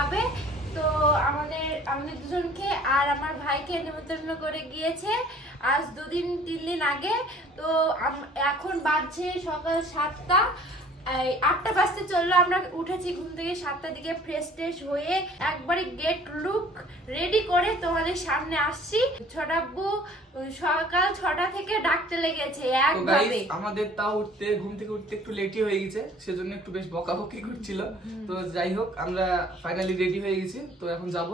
খাওয়াবে তো আমাদের আমাদের দুজনকে আর আমার ভাইকে নিমন্ত্রণ করে গিয়েছে আজ দুদিন তিন দিন আগে। তো এখন বাজছে সকাল সাতটা। আটটা বাজতে চলল আমরা উঠেছি ঘুম থেকে সাতটার দিকে ফ্রেশ ট্রেশ হয়ে একবারে গেট লুক রেডি করে তোমাদের সামনে আসছি। ছটাব্বু সকাল ছটা থেকে ডাকতে লেগেছে একভাবে। আমাদের তাও উঠতে ঘুম থেকে উঠতে একটু লেটই হয়ে গেছে সেজন্য একটু বেশ বকাবকি করছিল। তো যাই হোক আমরা ফাইনালি রেডি হয়ে গেছি তো এখন যাব।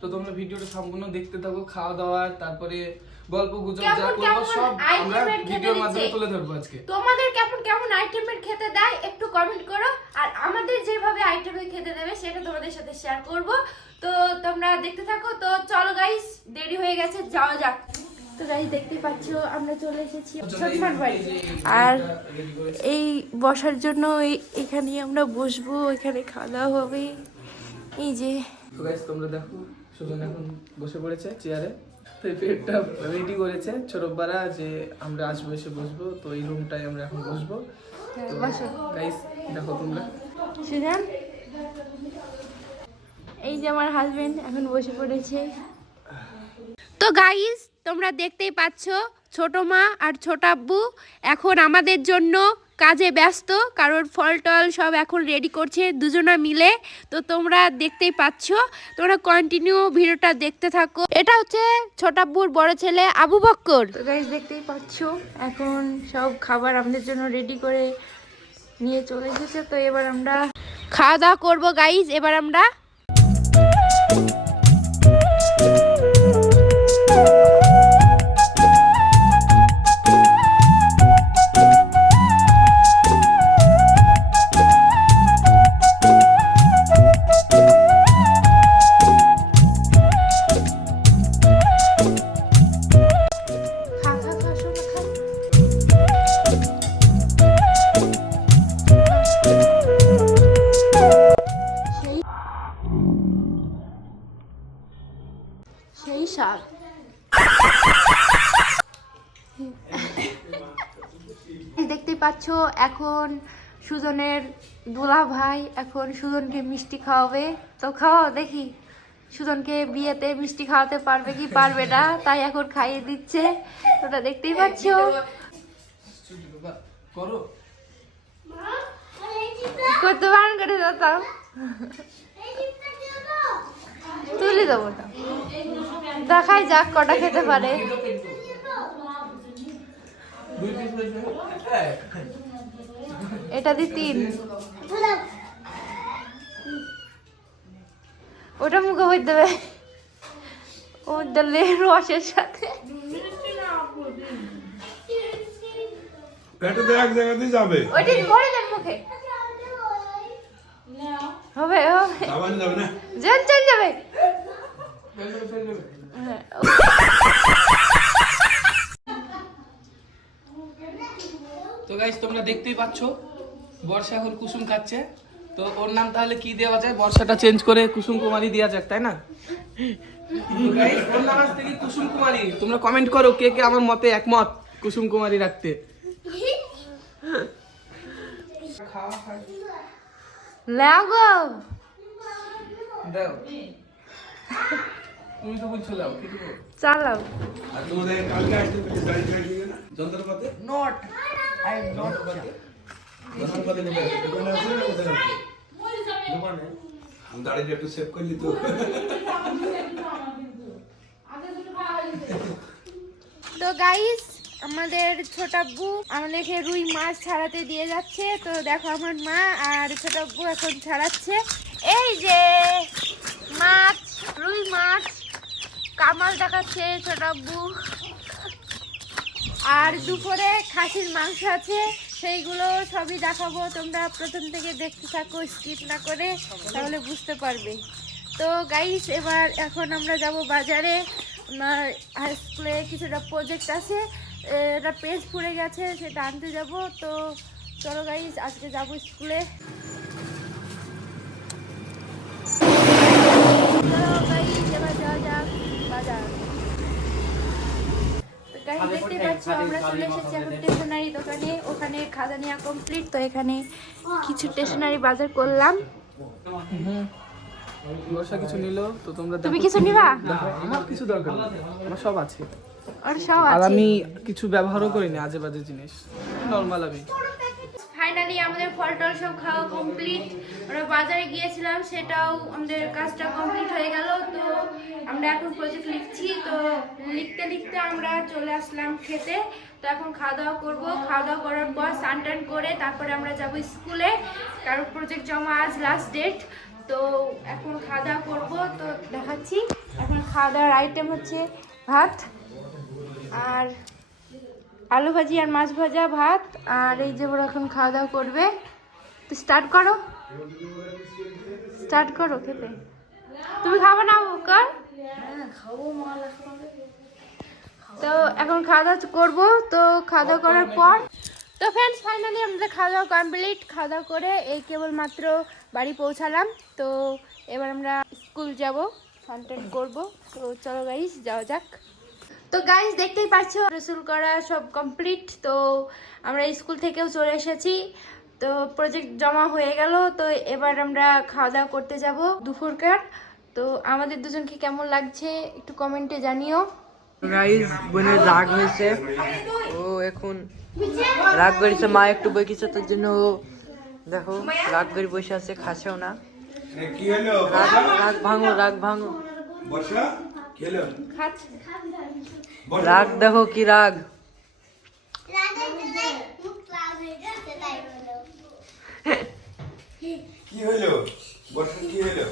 তো তোমরা ভিডিওটা সম্পূর্ণ দেখতে থাকো খাওয়া দাওয়া তারপরে গল্প গুজব যা করব সব আমরা ভিডিওর মাধ্যমে তুলে ধরবো আজকে। তোমাদের কেমন কেমন আইটেমের খেতে দেয় একটু কমেন্ট করো। আর আমাদের যেভাবে আইটেমের খেতে দেবে সেটা তোমাদের সাথে শেয়ার করব। তো তোমরা দেখতে থাকো। তো চলো গাইস দেরি হয়ে গেছে যাওয়া যাক। তো গাইস দেখতেই পাচ্ছ আমরা চলে এসেছি ছোটখাট বাড়ি আর এই বসার জন্য এই- এখানে আমরা বসবো এখানে খাওয়া দাওয়া হবে। এই যে তো গাইস তোমরা দেখো সুজন এখন বসে পড়েছে চেয়ারে তো পেটটা রেডি করেছে। ছোটবারা যে আমরা আসব এসে বসবো। তো এই রুমটাই আমরা এখন বসবো। তো বসো। গাইস দেখো তোমরা। সুজান এই যে আমার হাজবেন্ড এখন বসে পড়েছে। তো গাইস তোমরা দেখতেই পাচ্ছ ছোট মা আর ছোট আব্বু এখন আমাদের জন্য কাজে ব্যস্ত কারণ ফল টল সব এখন রেডি করছে দুজনা মিলে। তো তোমরা দেখতেই পাচ্ছ তোমরা কন্টিনিউ ভিডিওটা দেখতে থাকো। এটা হচ্ছে ছোট আব্বুর বড় ছেলে আবু বক্কর। তো দেখতেই পাচ্ছ এখন সব খাবার আমাদের জন্য রেডি করে নিয়ে চলে এসেছে। তো এবার আমরা খাওয়া দাওয়া করব গাইজ এবার আমরা এখন সুজনের দুলা ভাই এখন সুজনকে মিষ্টি খাওয়াবে। তো খাওয়াও দেখি। সুজনকে বিয়েতে মিষ্টি খাওয়াতে পারবে কি পারবে না তাই এখন খাইয়ে দিচ্ছে। ওটা দেখতেই পাচ্ছ। করতে বারণ করে যেতাম তুলে দেবো না দেখাই যাক কটা খেতে পারে। এটা দিয়ে তিন। ওটা মুখে হয়ে দেবে। ও দিলে রসের সাথে। পেটে এক জায়গাতেই যাবে। ওইটা ভরে দেন মুখে। হবে যাবে তো গাইস তোমরা দেখতেই পাচ্ছ বর্ষা এখন কুসুম খাচ্ছে। তো ওর নাম তাহলে কি দেওয়া যায়? বর্ষাটা চেঞ্জ করে কুসুম কুমারী দেওয়া যাক তাই না? ওর নাম আজ থেকে কুসুম কুমারী? তোমরা কমেন্ট করো কে কে আমার মতে একমত কুসুম কুমারী রাখতে। খাওয়া খাই লাও গো দাও। তুমি তো বলছো লাও কি দেবো? চালাও। আর তোমাদের কালকে আসতে যন্ত্রপাতি? নট আই নট একটু সেভ করলি তো তো গাইস আমাদের ছোটাব্বু আমাদেরকে রুই মাছ ছাড়াতে দিয়ে যাচ্ছে। তো দেখো আমার মা আর ছোটাব্বু এখন ছাড়াচ্ছে। এই যে মাছ, রুই মাছ, কামাল দেখাচ্ছে ছোটাব্বু আর দুপুরে খাসির মাংস আছে। সেইগুলো সবই দেখাবো। তোমরা প্রথম থেকে দেখতে থাকো স্কিপ না করে তাহলে বুঝতে পারবে। তো গাইস এবার এখন আমরা যাব বাজারে। আমার হাই স্কুলে কিছুটা প্রজেক্ট আছে, এটা পেজ পুড়ে গেছে, সেটা আনতে যাব। তো চলো গাইস আজকে যাব স্কুলে চলো গাইস এবার যাওয়া যাক বাজার। গাইস দেখতে পাচ্ছ আমরা চলে এসেছি এখন স্টেশনারি দোকানে। ওখানে খাজা নেওয়া কমপ্লিট তো এখানে কিছু স্টেশনারি বাজার করলাম। বর্ষা কিছু নিল তো তোমরা তুমি কিছু নিবা? আমার কিছু দরকার নেই আমার সব আছে। আর সব আর আমি কিছু ব্যবহারও করিনি আজে বাজে জিনিস। নর্মাল আমি। ফাইনালি আমাদের ফল টল সব খাওয়া কমপ্লিট আমরা বাজারে গিয়েছিলাম, সেটাও আমাদের কাজটা কমপ্লিট হয়ে গেল। তো আমরা এখন প্রজেক্ট লিখছি। তো লিখতে লিখতে আমরা চলে আসলাম খেতে। তো এখন খাওয়া দাওয়া করব। খাওয়া দাওয়া করার পর স্নান টান করে তারপরে আমরা যাব স্কুলে কারও প্রজেক্ট জমা আজ লাস্ট ডেট তো এখন খাওয়া দাওয়া করব। তো দেখাচ্ছি। এখন খাওয়া দাওয়ার আইটেম হচ্ছে ভাত আর আলু ভাজি আর মাছ ভাজা, ভাত আর এই যে ওরা এখন খাওয়া দাওয়া করবে। তো স্টার্ট করো। স্টার্ট করো খেতে। তুমি খাবে না কর তো এখন খাওয়া দাওয়া করব। তো খাওয়া দাওয়া করার পর তো ফ্রেন্ডস ফাইনালি আমাদের খাওয়া দাওয়া কমপ্লিট খাওয়া দাওয়া করে এই কেবলমাত্র বাড়ি পৌঁছালাম। তো এবার আমরা স্কুল যাব কন্টেন্ট করব। তো চলো গাইস যাওয়া যাক। তো গাইজ দেখতেই পাচ্ছ রসুল করা সব কমপ্লিট তো আমরা স্কুল থেকেও চলে এসেছি। তো প্রজেক্ট জমা হয়ে গেল। তো এবার আমরা খাওয়া দাওয়া করতে যাব দুপুরকার। তো আমাদের দুজনকে কেমন লাগছে একটু কমেন্টে জানিও। গাইজ বোনের রাগ হয়েছে। ও এখন রাগ করেছে। মা একটু বইকেছে তার জন্য। ও দেখো রাগ করে বসে আছে খাসেও না। কি হলো? রাগ রাগ ভাঙো রাগ ভাঙো। বর্ষা? রাগ দেখো কি রাগ। কি হলো? কি হলো?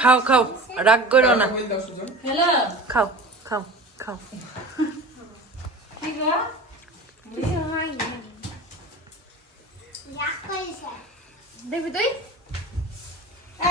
খাও খাও রাগ করো না। খাও খাও খাও। দেখবি তুই? এ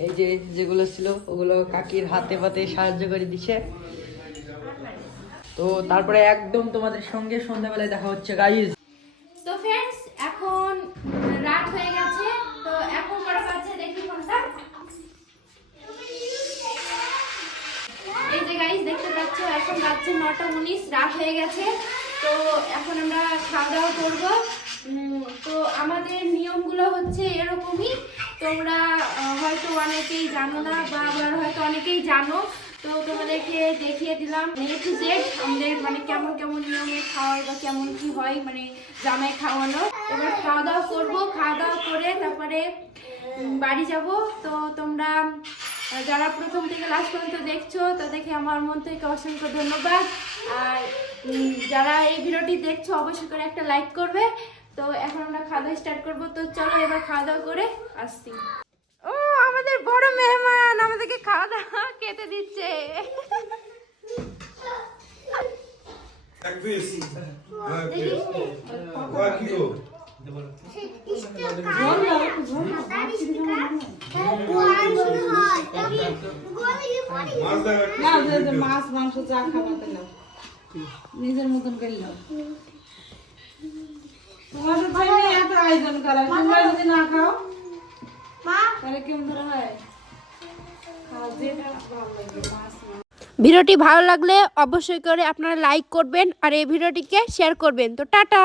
এই যে যেগুলো ছিল, ওগুলো কাকির হাতে পাতে সাহায্য করে দিছে। তো তারপরে একদম তোমাদের সঙ্গে সন্ধ্যাবেলায় দেখা হচ্ছে গাইস তো ফ্রেন্ডস এখন রাত হয়ে গেছে। তো এখন করা বাজছে দেখি কোনটা। এই যে গাইস দেখতে পাচ্ছ, এখন বাজছে নটা উনিশ, রাত হয়ে গেছে। তো এখন আমরা খাওয়া দাওয়া করব। তো আমাদের নিয়মগুলো হচ্ছে এরকমই। তোমরা হয়তো অনেকেই জানো না বা আবার হয়তো অনেকেই জানো, তো তোমাদেরকে দেখিয়ে দিলাম এ টু আমাদের মানে কেমন কেমন নিয়মে খাওয়াই বা কেমন কি হয় মানে জামাই খাওয়ানো। এবার খাওয়া দাওয়া করব, খাওয়া দাওয়া করে তারপরে বাড়ি যাব। তো তোমরা যারা প্রথম থেকে লাস্ট পর্যন্ত দেখছ, তাদেরকে আমার মন থেকে অসংখ্য ধন্যবাদ। আর যারা এই ভিডিওটি দেখছ, অবশ্যই করে একটা লাইক করবে। তো এখন আমরা খাওয়া দাওয়া স্টার্ট করব। তো চলো এবার খাওয়া দাওয়া করে আসছি। ও আমাদের বড় মেহমান আমাদেরকে খাওয়া দাওয়া খেতে দিচ্ছে। মাছ মাংস চা দিলাম নিজের মতন করলাম তোমাদের ভাই এত আয়োজন করা তোমরা যদি না খাও তাহলে কেমন ধরে হয়? ভালো লাগে মাছ মাংস ভিডিওটি ভালো লাগলে অবশ্যই করে আপনারা লাইক করবেন আর এই ভিডিওটিকে শেয়ার করবেন। তো টাটা!